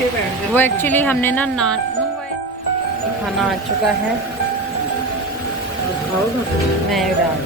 वो एक्चुअली हमने ना नान मंगवाए, खाना आ चुका है। मैं डाल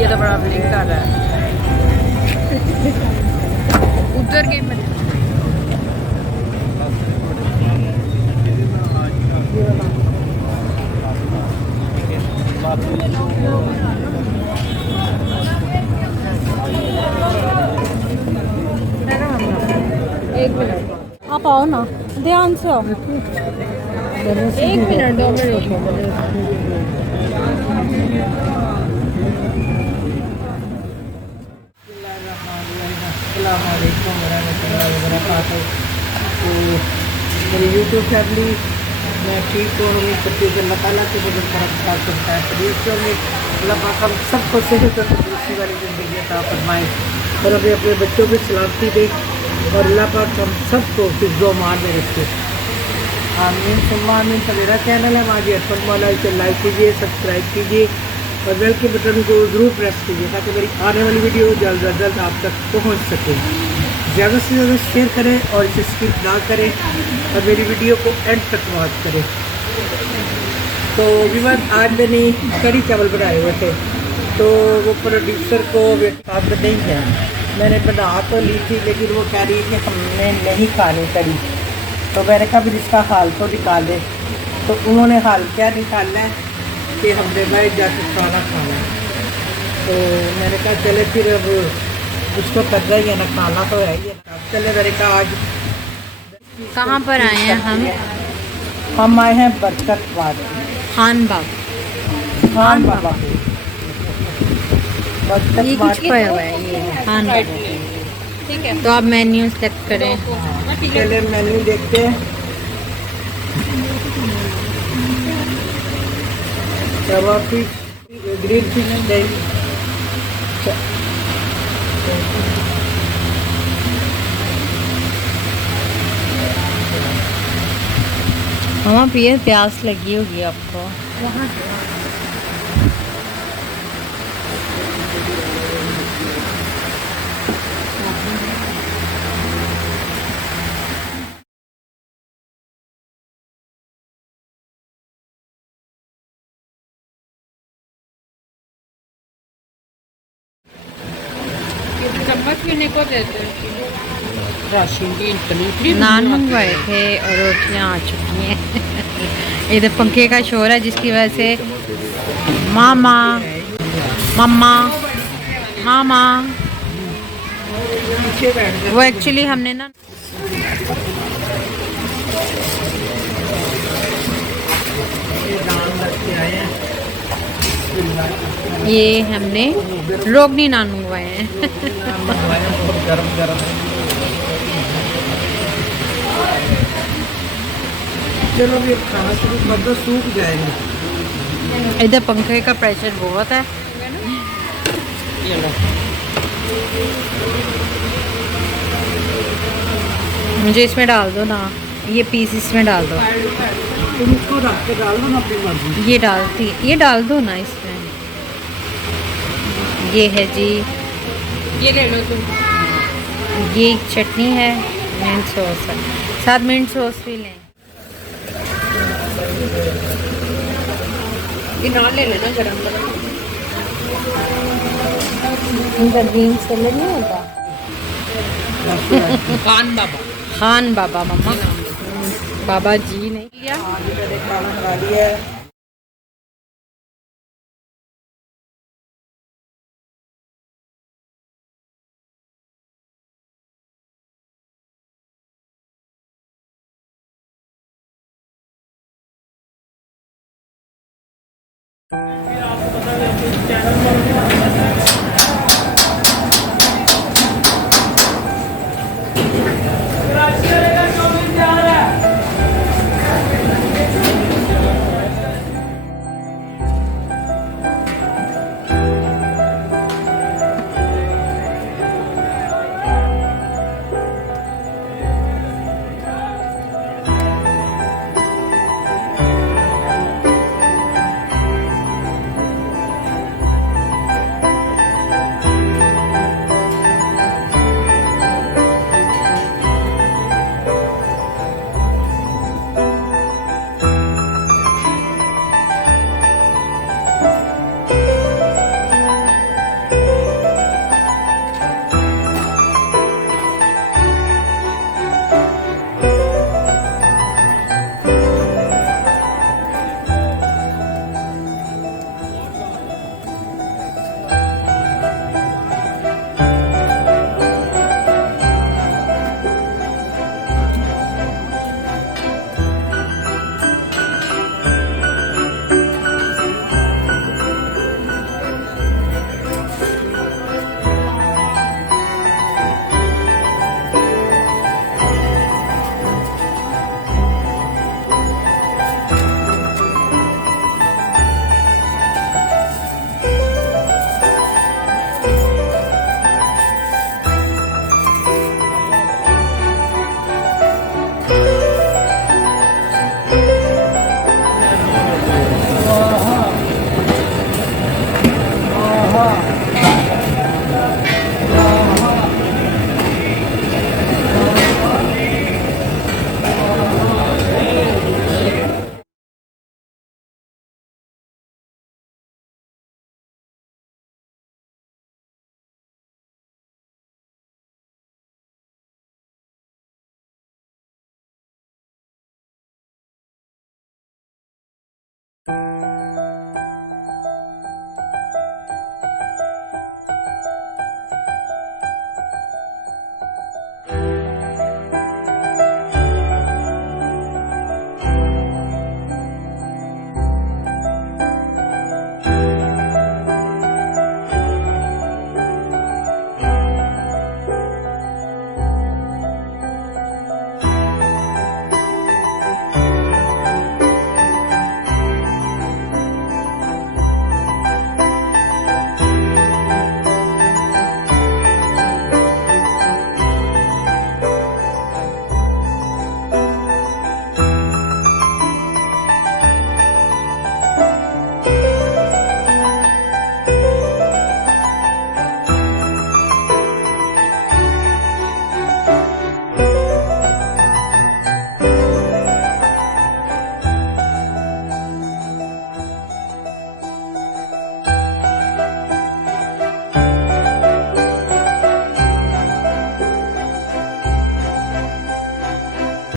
तो बड़ा ब्लिंक कर रहा है। उधर गई मैं। एक मिनट आप आओ ना, ध्यान से आओ। 1 मिनट 2 मिनट। अस्सलामुअलैकुम वरहमतुल्लाहि वबरकातुहू। तो मेरी यूट्यूब फैमिली, मैं ठीक हूँ, उम्मीद करती हूँ कि अल्लाह ताला की मदद करता है। प्रदेशों में अल्लाह पाक हम सबको सेहत और तंदुरुस्ती वाली ज़िंदगी अता फरमाए और हमें अपने बच्चों की सलामती दे और अल्लाह पाक हम सबको हिफ्ज़ो मान में रखे। आमीन सुम्मा आमीन। तो मेरा चैनल है माजी अरफत मौला, इसे लाइक कीजिए, सब्सक्राइब कीजिए और बेल के बटन को ज़रूर प्रेस कीजिए ताकि मेरी आने वाली वीडियो जल्द से जल्द आप तक पहुंच सके। ज़्यादा से ज़्यादा शेयर करें और इसे स्किप ना करें और मेरी वीडियो को एंड तक वॉच करें। तो विवाद आज मैंने कड़ी चावल बनाए हुए थे, तो वो प्रोड्यूसर को साथ नहीं है, मैंने बना तो ली थी लेकिन वो कह रही कि हमने नहीं खानी कड़ी। तो मैंने कहा भी इसका हाल तो निकाले। तो उन्होंने हाल क्या निकाला है कि हमने भाई जाके खाना खाना है। तो मैंने कहा चले फिर अब उसको करना ही है ना, खाना तो है ही है। अब चले मैंने कहा आज कहाँ पर आए हैं हम आए हैं बरकतबाद खान बाग। खान बाबा को। ये कुछ पाया हुआ है ये खान बाग। ठीक है, तो आप मेन्यू सेलेक्ट करें। चले मेन्यू देखते हैं। कबाबी ग्रीन फिश नहीं, मामा पिए प्यास लगी होगी आपको। चम्मच पीने को देते हैं। राशन की इतनी नान मंगवाए थे और रोटियां आ चुकी हैं। इधर पंखे का शोर है जिसकी वजह से मामा मम्मा मामा। पीछे बैठ गए। वो एक्चुअली हमने ना ये दान रख के आए हैं। ये हमने रोगनी नान मंगवाए हैं। बहुत गरम गरम। चलो भी खाना शुरू कर दो, सूख जाएगा। इधर पंखे का प्रेशर बहुत है। ये लो। मुझे इसमें डाल दो ना, ये पीस इसमें डाल दो। तुम इसको रख के डाल दो ना अपनी मर्जी। ये डाल दो ना इसमें। ये है जी, ये ले लो तुम। ये चटनी है, मिंट सॉस है, साथ मिंट सॉस भी लें। ये नान ले लेना गरम गरम। इनका ग्रीन सैलेड नहीं होता। खान बाबा। खान बाबा मम्मा, बाबा जी नहीं लिया। मैंने खाना खा लिया है।